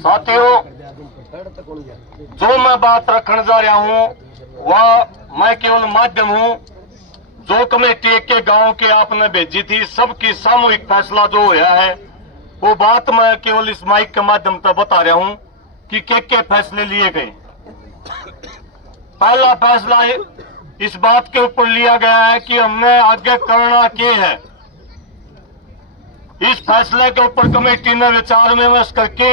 साथियों, जो मैं बात रखने जा रहा हूं वह मैं केवल माध्यम हूं। जो कमेटी के गांव के आपने भेजी थी, सबकी सामूहिक फैसला जो हुआ है वो बात मैं केवल इस माइक के माध्यम से बता रहा हूं कि क्या फैसले लिए गए। पहला फैसला इस बात के ऊपर लिया गया है कि हमने आगे करना क्या है। इस फैसले के ऊपर कमेटी ने विचार विमर्श करके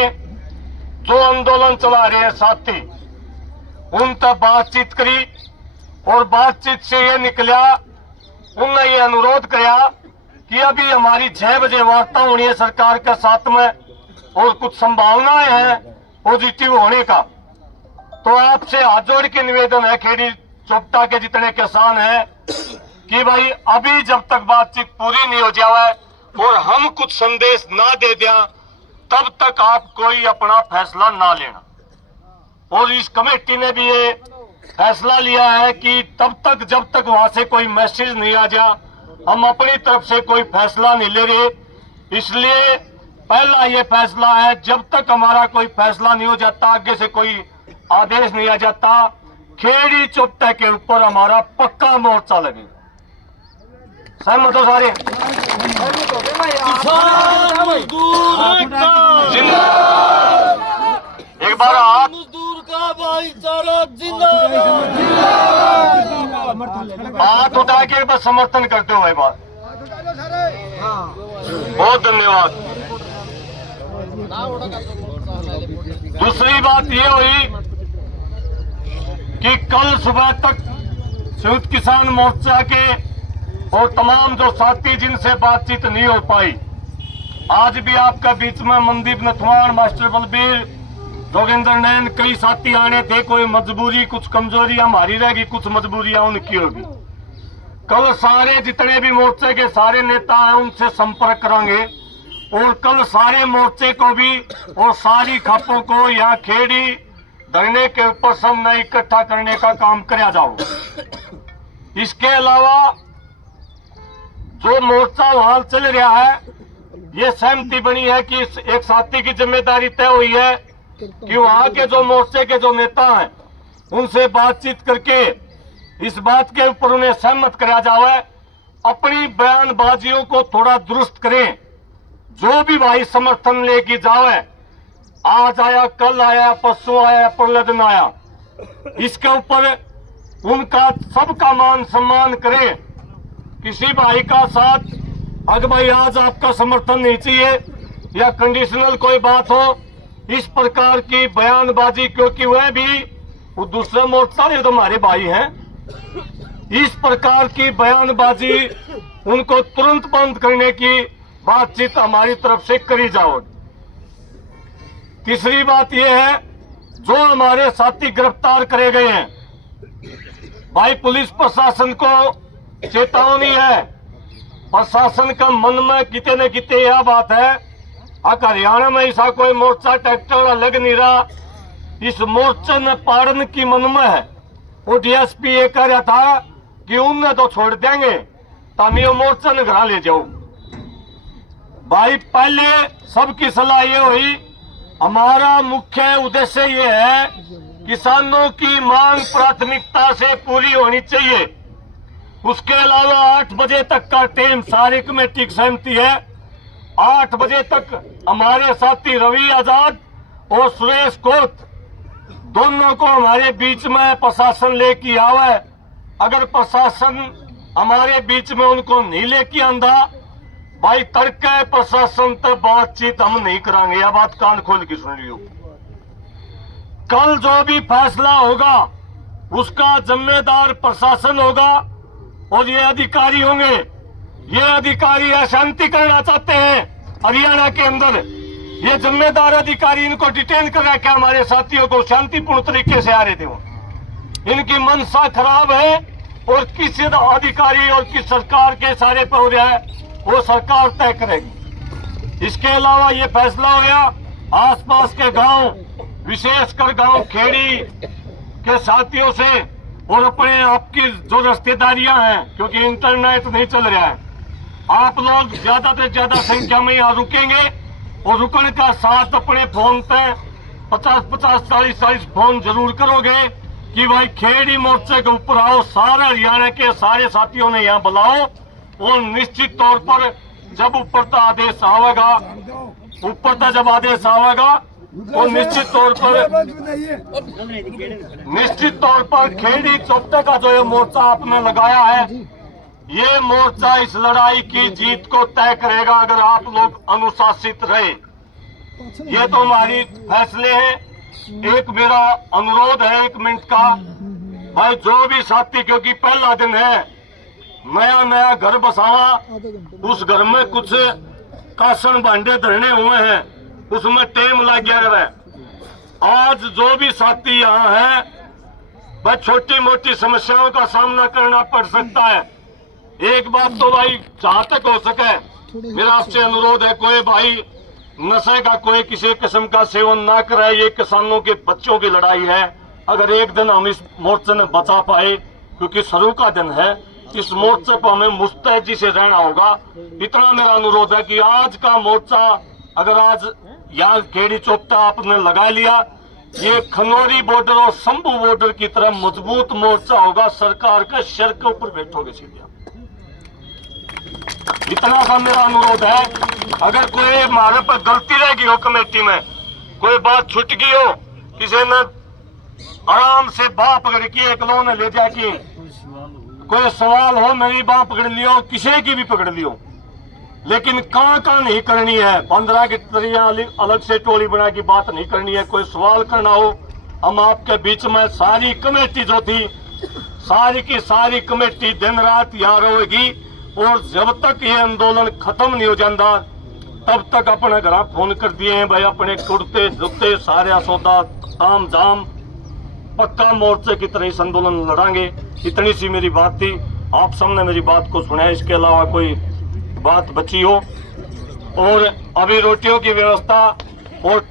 जो आंदोलन चला रहे हैं साथी, उन तक बातचीत करी और बातचीत से ये निकला, उनने ये अनुरोध किया कि अभी हमारी 6 बजे वार्ता होनी है सरकार के साथ में और कुछ संभावनाएं हैं पॉजिटिव होने का। तो आपसे हाथ जोड़ के निवेदन है, खेड़ी चोपटा के जितने किसान हैं, कि भाई अभी जब तक बातचीत पूरी नहीं हो जाए और हम कुछ संदेश ना दे दें तब तक आप कोई अपना फैसला ना लेना। और इस कमेटी ने भी ये फैसला लिया है कि तब तक जब तक वहां से कोई मैसेज नहीं आ जा, हम अपनी तरफ से कोई फैसला नहीं ले रहे। इसलिए पहला ये फैसला है, जब तक हमारा कोई फैसला नहीं हो जाता, आगे से कोई आदेश नहीं आ जाता, खेड़ी चोपटा के ऊपर हमारा पक्का मोर्चा लगेगा। सहमत हो सारे? एक बार आप मजदूर का भाईचारा जिंदाबाद, हाथ उठा के बस समर्थन करते हो भाई बात। बहुत धन्यवाद। दूसरी बात ये हुई कि कल सुबह तक संयुक्त किसान मोर्चा के और तमाम जो साथी जिनसे बातचीत नहीं हो पाई, आज भी आपका बीच में मनदीप नथवान, मास्टर बलबीर, जोगेंद्र नैन, कई साथी आने थे। कोई मजबूरी, कुछ कमजोरी हमारी रहेगी, कुछ मजबूरियां उनकी होगी। कल सारे जितने भी मोर्चे के सारे नेता हैं उनसे संपर्क करेंगे और कल सारे मोर्चे को भी और सारी खापों को यहाँ खेड़ी धरने के ऊपर सब नए इकट्ठा करने का काम किया जाओ। इसके अलावा जो मोर्चा वहां चल रहा है, ये सहमति बनी है कि एक साथी की जिम्मेदारी तय हुई है कि वहां के जो मोर्चे के जो नेता हैं उनसे बातचीत करके इस बात के ऊपर उन्हें सहमत कराया जाए, अपनी बयानबाजियों को थोड़ा दुरुस्त करें। जो भी भाई समर्थन लेके जावे, आज आया, कल आया, परसों आया, परले दिन आया, इसके ऊपर उनका सबका मान सम्मान करें। किसी भाई का साथ अगर भाई आज आपका समर्थन नहीं चाहिए या कंडीशनल कोई बात हो, इस प्रकार की बयानबाजी, क्योंकि वह भी वो दूसरे मोर्चा में तो हमारे भाई हैं, इस प्रकार की बयानबाजी उनको तुरंत बंद करने की बातचीत हमारी तरफ से करी जाओ। तीसरी बात यह है, जो हमारे साथी गिरफ्तार करे गए हैं, भाई पुलिस प्रशासन को चेतावनी है। प्रशासन का मन में किते न किते यह बात है, हरियाणा में ऐसा कोई मोर्चा ट्रैक्टर लग नहीं रहा, इस मोर्चे ने पाड़न की मन में है। वो डीएसपी ये कह रहा था कि उन्हें तो छोड़ देंगे, तब ये मोर्चा ने घर ले जाओ। भाई पहले सबकी सलाह ये हुई, हमारा मुख्य उद्देश्य ये है किसानों की मांग प्राथमिकता से पूरी होनी चाहिए। उसके अलावा 8 बजे तक का टाइम सारी कमेटी की सहमति है। 8 बजे तक हमारे साथी रवि आजाद और सुरेश कोत दोनों को हमारे बीच में प्रशासन लेके आवे। अगर प्रशासन हमारे बीच में उनको नहीं लेके आंदा, भाई तड़के प्रशासन तक बातचीत हम नहीं करांगे। यह बात कान खोल के सुन लियो। कल जो भी फैसला होगा उसका जिम्मेदार प्रशासन होगा और ये अधिकारी होंगे। ये अधिकारी अशांति करना चाहते हैं हरियाणा के अंदर, ये जिम्मेदार अधिकारी इनको डिटेन कर रखे हमारे साथियों को शांतिपूर्ण तरीके से आ रहे थे। वो इनकी मनसा खराब है और किस अधिकारी और किस सरकार के सारे पौधे है वो सरकार तय करेगी। इसके अलावा ये फैसला हो गया आसपास के गांव, विशेषकर गांव खेड़ी के साथियों से और अपने आपकी जो रिश्तेदारियां हैं, क्योंकि इंटरनेट नहीं चल रहा है, आप लोग ज्यादा से ज्यादा संख्या में यहाँ रुकेंगे और रुकने का साथ अपने फोन पे 50-50, 40-40 फोन जरूर करोगे कि भाई खेड़ी मोर्चे के ऊपर आओ, सारे हरियाणा के सारे साथियों ने यहाँ बुलाओ, और निश्चित तौर पर जब ऊपर का आदेश आवेगा, ऊपर का जब आदेश आवेगा तो निश्चित तौर पर खेड़ी चौपटा का जो ये मोर्चा आपने लगाया है, ये मोर्चा इस लड़ाई की जीत को तय करेगा अगर आप लोग अनुशासित रहे। ये तो हमारी फैसले हैं। एक मेरा अनुरोध है 1 मिनट का, भाई जो भी साथी, क्योंकि पहला दिन है, नया नया घर बसावा, उस घर में कुछ कासन भांडे धरने हुए हैं, उसमें टेम लग गया है। आज जो भी साथी यहाँ है, वह छोटी मोटी समस्याओं का सामना करना पड़ सकता है। एक बात तो भाई, जहां तक हो सके मेरा आपसे अनुरोध है, कोई भाई नशे का कोई किसी किस्म का सेवन ना करे। ये किसानों के बच्चों की लड़ाई है। अगर एक दिन हम इस मोर्चे में बचा पाए, क्योंकि शुरू का दिन है, इस मोर्चे पर हमें मुस्तैदी से रहना होगा। इतना मेरा अनुरोध है कि आज का मोर्चा, अगर आज यहाँ खेड़ी चौपटा आपने लगा लिया, ये खनौरी बॉर्डर और शंभू बॉर्डर की तरह मजबूत मोर्चा होगा। सरकार के सर के ऊपर बैठोगे सीधे। इतना सा मेरा अनुरोध है। अगर कोई हमारे पर गलती रह गई हो, कमेटी में कोई बात छूट गई हो, किसी ने आराम से बाह पकड़ के एक लोन ले जाके कोई सवाल हो, मेरी बाह पकड़ लियो, किसी की भी पकड़ लियो, लेकिन कहाँ नहीं करनी है। 15 की तरिया अलग से टोली बना की बात नहीं करनी है। कोई सवाल करना हो, हम आपके बीच में सारी कमेटी जो थी, सारी की सारी कमेटी दिन रात यहाँ रहेगी, और जब तक ये आंदोलन खत्म नहीं हो जाता तब तक अपने घर फोन कर दिए हैं भाई, अपने कुर्ते जुत्ते सारे सौदा ताम जाम पक्का मोर्चे की तरह इस आंदोलन लड़ांगे। इतनी सी मेरी बात थी, आप सबने मेरी बात को सुना। इसके अलावा कोई बात बची हो, और अभी रोटियों की व्यवस्था और